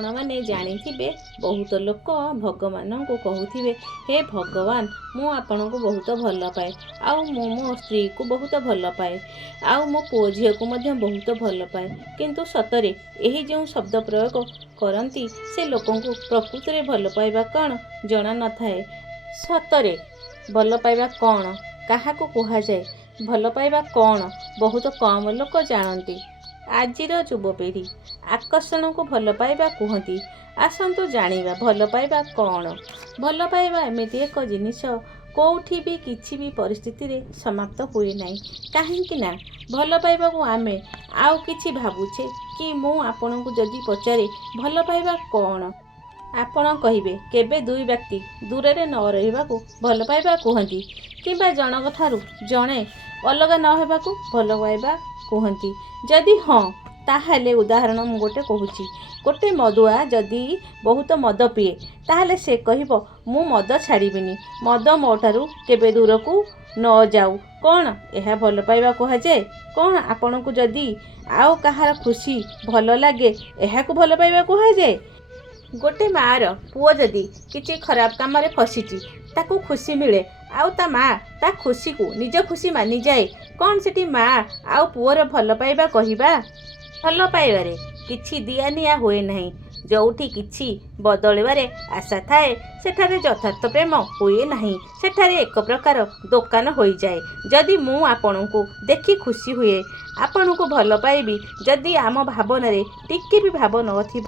ଆପଣମାନେ ଜାଣିଥିବେ ବହୁତ ଲୋକ ଭଗବାନଙ୍କୁ କହୁଥିବେ, ହେ ଭଗବାନ, ମୁଁ ଆପଣଙ୍କୁ ବହୁତ ଭଲ ପାଏ, ଆଉ ମୁଁ ମୋ ସ୍ତ୍ରୀକୁ ବହୁତ ଭଲ ପାଏ, ଆଉ ମୋ ପୁଅ ଝିଅକୁ ମଧ୍ୟ ବହୁତ ଭଲ ପାଏ। କିନ୍ତୁ ସତରେ ଏହି ଯେଉଁ ଶବ୍ଦ ପ୍ରୟୋଗ କରନ୍ତି ସେ ଲୋକଙ୍କୁ ପ୍ରକୃତରେ ଭଲ ପାଇବା କ'ଣ ଜଣା ନଥାଏ। ସତରେ ଭଲ ପାଇବା କ'ଣ, କାହାକୁ କୁହାଯାଏ, ଭଲ ପାଇବା କ'ଣ ବହୁତ କମ୍ ଲୋକ ଜାଣନ୍ତି। ଆଜିର ଯୁବପିଢ଼ି ଆକର୍ଷଣକୁ ଭଲ ପାଇବା କୁହନ୍ତି। ଆସନ୍ତୁ ଜାଣିବା ଭଲ ପାଇବା କ'ଣ। ଭଲ ପାଇବା ଏମିତି ଏକ ଜିନିଷ, କେଉଁଠି ବି କିଛି ବି ପରିସ୍ଥିତିରେ ସମାପ୍ତ ହୁଏ ନାହିଁ। କାହିଁକି ନା ଭଲ ପାଇବାକୁ ଆମେ ଆଉ କିଛି ଭାବୁଛେ କି। ମୁଁ ଆପଣଙ୍କୁ ଯଦି ପଚାରେ ଭଲ ପାଇବା କ'ଣ, ଆପଣ କହିବେ କେବେ ଦୁଇ ବ୍ୟକ୍ତି ଦୂରରେ ନ ରହିବାକୁ ଭଲ ପାଇବା କୁହନ୍ତି, କିମ୍ବା ଜଣଙ୍କ ଠାରୁ ଜଣେ ଅଲଗା ନ ହେବାକୁ ଭଲ ପାଇବା କୁହନ୍ତି। ଯଦି ହଁ, ତାହେଲେ ଉଦାହରଣ ମୁଁ ଗୋଟେ କହୁଛି। ଗୋଟେ ମଦୁଆ ଯଦି ବହୁତ ମଦ ପିଏ, ତାହେଲେ ସେ କହିବ ମୁଁ ମଦ ଛାଡ଼ିବିନି, ମଦ ମୋ ଠାରୁ କେବେ ଦୂରକୁ ନ ଯାଉ। କ'ଣ ଏହା ଭଲ ପାଇବା କୁହାଯାଏ? କ'ଣ ଆପଣଙ୍କୁ ଯଦି ଆଉ କାହାର ଖୁସି ଭଲ ଲାଗେ, ଏହାକୁ ଭଲ ପାଇବା କୁହାଯାଏ? ଗୋଟେ ମାଆର ପୁଅ ଯଦି କିଛି ଖରାପ କାମରେ ଫସିଛି, ତାକୁ ଖୁସି ମିଳେ, ଆଉ ତା ମାଆ ତା ଖୁସିକୁ ନିଜ ଖୁସି ମାନିଯାଏ, କ'ଣ ସେଠି ମାଆ ଆଉ ପୁଅର ଭଲ ପାଇବା କହିବା? ଭଲ ପାଇବାରେ କିଛି ଦିଆନିଆ ହୁଏ ନାହିଁ। ଯେଉଁଠି କିଛି ବଦଳିବାରେ ଆଶା ଥାଏ, ସେଠାରେ ଯଥାର୍ଥ ପ୍ରେମ ହୁଏ ନାହିଁ। ସେଠାରେ ଏକ ପ୍ରକାର ଦୋକାନ ହୋଇଯାଏ। ଯଦି ମୁଁ ଆପଣଙ୍କୁ ଦେଖି ଖୁସି ହୁଏ, ଆପଣଙ୍କୁ ଭଲ ପାଇବି, ଯଦି ଆମ ଭାବନାରେ ଟିକେ ବି ଭାବ ନଥିବ,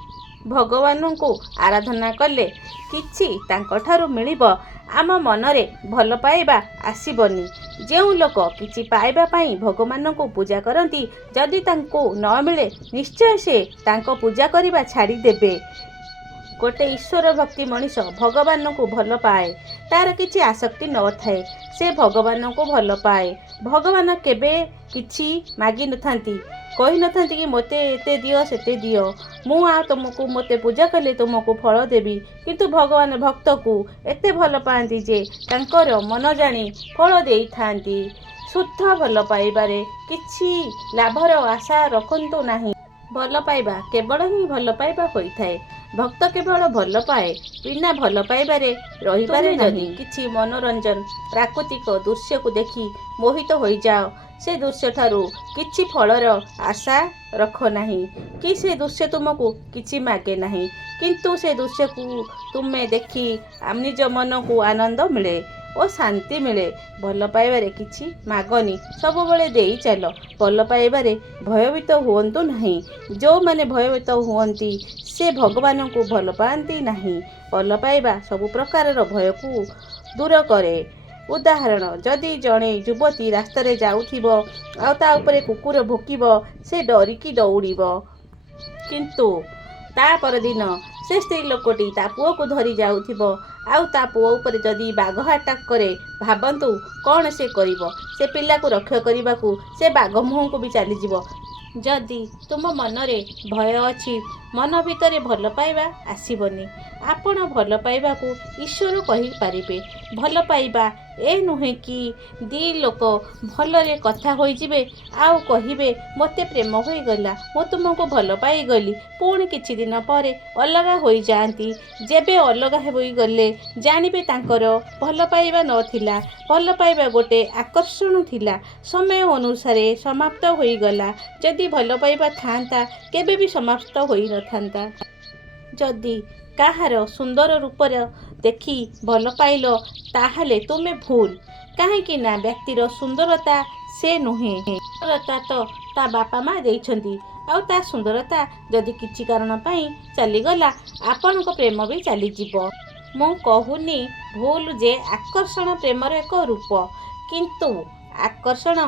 ଭଗବାନଙ୍କୁ ଆରାଧନା କଲେ କିଛି ତାଙ୍କଠାରୁ ମିଳିବ, ଆମ ମନରେ ଭଲ ପାଇବା ଆସିବନି। ଯେଉଁ ଲୋକ କିଛି ପାଇବା ପାଇଁ ଭଗବାନଙ୍କୁ ପୂଜା କରନ୍ତି, ଯଦି ତାଙ୍କୁ ନ ମିଳେ ନିଶ୍ଚୟ ସେ ତାଙ୍କ ପୂଜା କରିବା ଛାଡ଼ିଦେବେ। ଗୋଟେ ଈଶ୍ୱର ଭକ୍ତି ମଣିଷ ଭଗବାନଙ୍କୁ ଭଲ ପାଏ, ତାର କିଛି ଆସକ୍ତି ନଥାଏ, ସେ ଭଗବାନଙ୍କୁ ଭଲ ପାଏ। ଭଗବାନ କେବେ କିଛି ମାଗିନଥାନ୍ତି, କହିନଥାନ୍ତି କି ମୋତେ ଏତେ ଦିଅ ସେତେ ଦିଅ, ମୁଁ ଆଉ ତୁମକୁ ମୋତେ ପୂଜା କଲେ ତୁମକୁ ଫଳ ଦେବି। କିନ୍ତୁ ଭଗବାନ ଭକ୍ତକୁ ଏତେ ଭଲ ପାଆନ୍ତି ଯେ ତାଙ୍କର ମନ ଜାଣି ଫଳ ଦେଇଥାନ୍ତି। ଶୁଦ୍ଧ ଭଲ ପାଇବାରେ କିଛି ଲାଭର ଆଶା ରଖନ୍ତୁ ନାହିଁ। ଭଲ ପାଇବା କେବଳ ହିଁ ଭଲ ପାଇବା ହୋଇଥାଏ। ଭକ୍ତ କେବଳ ଭଲ ପାଏ, ବିନା ଭଲ ପାଇବାରେ ରହିପାରେ ନାହିଁ। କିଛି ମନୋରଞ୍ଜନ ପ୍ରାକୃତିକ ଦୃଶ୍ୟକୁ ଦେଖି ମୋହିତ ହୋଇଯାଅ, ସେ ଦୃଶ୍ୟଠାରୁ କିଛି ଫଳର ଆଶା ରଖ ନାହିଁ, କି ସେ ଦୃଶ୍ୟ ତୁମକୁ କିଛି ମାଗେ ନାହିଁ। କିନ୍ତୁ ସେ ଦୃଶ୍ୟକୁ ତୁମେ ଦେଖି ନିଜ ମନକୁ ଆନନ୍ଦ ମିଳେ ଓ ଶାନ୍ତି ମିଳେ। ଭଲ ପାଇବାରେ କିଛି ମାଗନି, ସବୁବେଳେ ଦେଇ ଚାଲ। ଭଲ ପାଇବାରେ ଭୟଭୀତ ହୁଅନ୍ତୁ ନାହିଁ। ଯେଉଁମାନେ ଭୟଭୀତ ହୁଅନ୍ତି ସେ ଭଗବାନଙ୍କୁ ଭଲ ପାଆନ୍ତି ନାହିଁ। ଭଲ ପାଇବା ସବୁ ପ୍ରକାରର ଭୟକୁ ଦୂର କରେ। ଉଦାହରଣ, ଯଦି ଜଣେ ଯୁବତୀ ରାସ୍ତାରେ ଯାଉଥିବ ଆଉ ତା ଉପରେ କୁକୁର ଭୋକିବ, ସେ ଡରିକି ଦୌଡ଼ିବ। କିନ୍ତୁ ତା ପରଦିନ ସେ ସ୍ତ୍ରୀ ଲୋକଟି ତା ପୁଅକୁ ଧରି ଯାଉଥିବ, ଆଉ ତା ପୁଅ ଉପରେ ଯଦି ବାଘ ଆଟାକ୍ କରେ, ଭାବନ୍ତୁ କ'ଣ ସେ କରିବ? ସେ ପିଲାକୁ ରକ୍ଷା କରିବାକୁ ସେ ବାଘ ମୁହଁକୁ ବି ଚାଲିଯିବ। ଯଦି ତୁମ ମନରେ ଭୟ ଅଛି, ମନ ଭିତରେ ଭଲ ପାଇବା ଆସିବନି। ଆପଣ ଭଲ ପାଇବାକୁ ଈଶ୍ୱର କହିପାରିବେ। ଭଲ ପାଇବା ଏ ନୁହେଁ କି ଦି ଲୋକ ଭଲରେ କଥା ହୋଇଯିବେ ଆଉ କହିବେ ମୋତେ ପ୍ରେମ ହୋଇଗଲା, ମୁଁ ତୁମକୁ ଭଲ ପାଇଗଲି, ପୁଣି କିଛି ଦିନ ପରେ ଅଲଗା ହୋଇଯାଆନ୍ତି। ଯେବେ ଅଲଗା ହୋଇଗଲେ ଜାଣିବେ ତାଙ୍କର ଭଲ ପାଇବା ନଥିଲା। ଭଲ ପାଇବା ଗୋଟେ ଆକର୍ଷଣ ଥିଲା, ସମୟ ଅନୁସାରେ ସମାପ୍ତ ହୋଇଗଲା। ଯଦି ଭଲ ପାଇବା ଥାଆନ୍ତା, କେବେ ବି ସମାପ୍ତ ହୋଇନଥାନ୍ତା। ଯଦି କାହାର ସୁନ୍ଦର ରୂପର ଦେଖି ଭଲ ପାଇଲ, ତାହେଲେ ତୁମେ ଭୁଲ। କାହିଁକି ନା ବ୍ୟକ୍ତିର ସୁନ୍ଦରତା ସେ ନୁହେଁ। ସୁନ୍ଦରତା ତ ତା ବାପା ମା ଦେଇଛନ୍ତି, ଆଉ ତା ସୁନ୍ଦରତା ଯଦି କିଛି କାରଣ ପାଇଁ ଚାଲିଗଲା, ଆପଣଙ୍କ ପ୍ରେମ ବି ଚାଲିଯିବ। ମୁଁ କହୁନି ଭୁଲ ଯେ ଆକର୍ଷଣ ପ୍ରେମର ଏକ ରୂପ, କିନ୍ତୁ ଆକର୍ଷଣ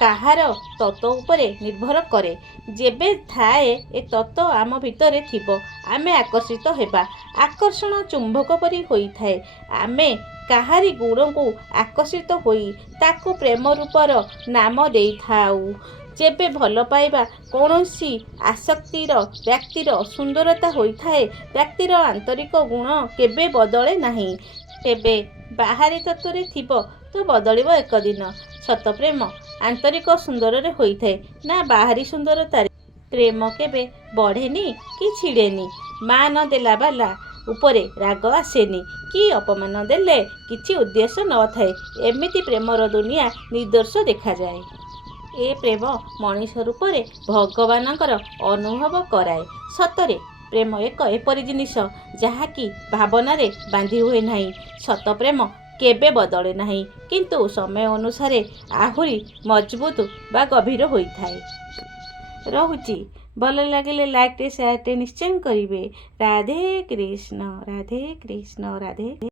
କାହାର ତତ୍ତ୍ୱ ଉପରେ ନିର୍ଭର କରେ। ଯେବେ ଥାଏ ଏ ତତ୍ତ୍ୱ ଆମ ଭିତରେ ଥିବ, ଆମେ ଆକର୍ଷିତ ହେବା। ଆକର୍ଷଣ ଚୁମ୍ବକ ପରି ହୋଇଥାଏ। ଆମେ କାହାରି ଗୁଣକୁ ଆକର୍ଷିତ ହୋଇ ତାକୁ ପ୍ରେମ ରୂପର ନାମ ଦେଇଥାଉ। ଯେବେ ଭଲ ପାଇବା କୌଣସି ଆସକ୍ତିର ବ୍ୟକ୍ତିର ସୁନ୍ଦରତା ହୋଇଥାଏ, ବ୍ୟକ୍ତିର ଆନ୍ତରିକ ଗୁଣ କେବେ ବଦଳେ ନାହିଁ। ତେବେ ବାହାରି ତତ୍ତ୍ୱରେ ଥିବ ତ ବଦଳିବ ଏକଦିନ। ସତ ପ୍ରେମ ଆନ୍ତରିକ ସୁନ୍ଦରରେ ହୋଇଥାଏ, ନା ବାହାରି ସୁନ୍ଦରତାରେ। ପ୍ରେମ କେବେ ବଢ଼େନି କି ଛିଡ଼େନି। ମାନ ଦେଲା ବାଲା ଉପରେ ରାଗ ଆସେନି, କି ଅପମାନ ଦେଲେ କିଛି ଉଦ୍ଦେଶ୍ୟ ନଥାଏ। ଏମିତି ପ୍ରେମର ଦୁନିଆ ନିର୍ଦ୍ଦୋଷ ଦେଖାଯାଏ। ଏ ପ୍ରେମ ମଣିଷ ରୂପରେ ଭଗବାନଙ୍କର ଅନୁଭବ କରାଏ। ସତରେ ପ୍ରେମ ଏକ ଏପରି ଜିନିଷ ଯାହାକି ଭାବନାରେ ବାନ୍ଧି ହୁଏ ନାହିଁ। ସତ ପ୍ରେମ କେବେ ବଦଳେ ନାହିଁ, କିନ୍ତୁ ସମୟ ଅନୁସାରେ ଆହୁରି ମଜବୁତ ବା ଗଭୀର ହୋଇଥାଏ। ରହୁଛି। ଭଲ ଲାଗିଲେ ଲାଇକ୍ଟେ ସେୟାରଟେ ନିଶ୍ଚୟ କରିବେ। ରାଧେ କୃଷ୍ଣ, ରାଧେ କୃଷ୍ଣ, ରାଧେ।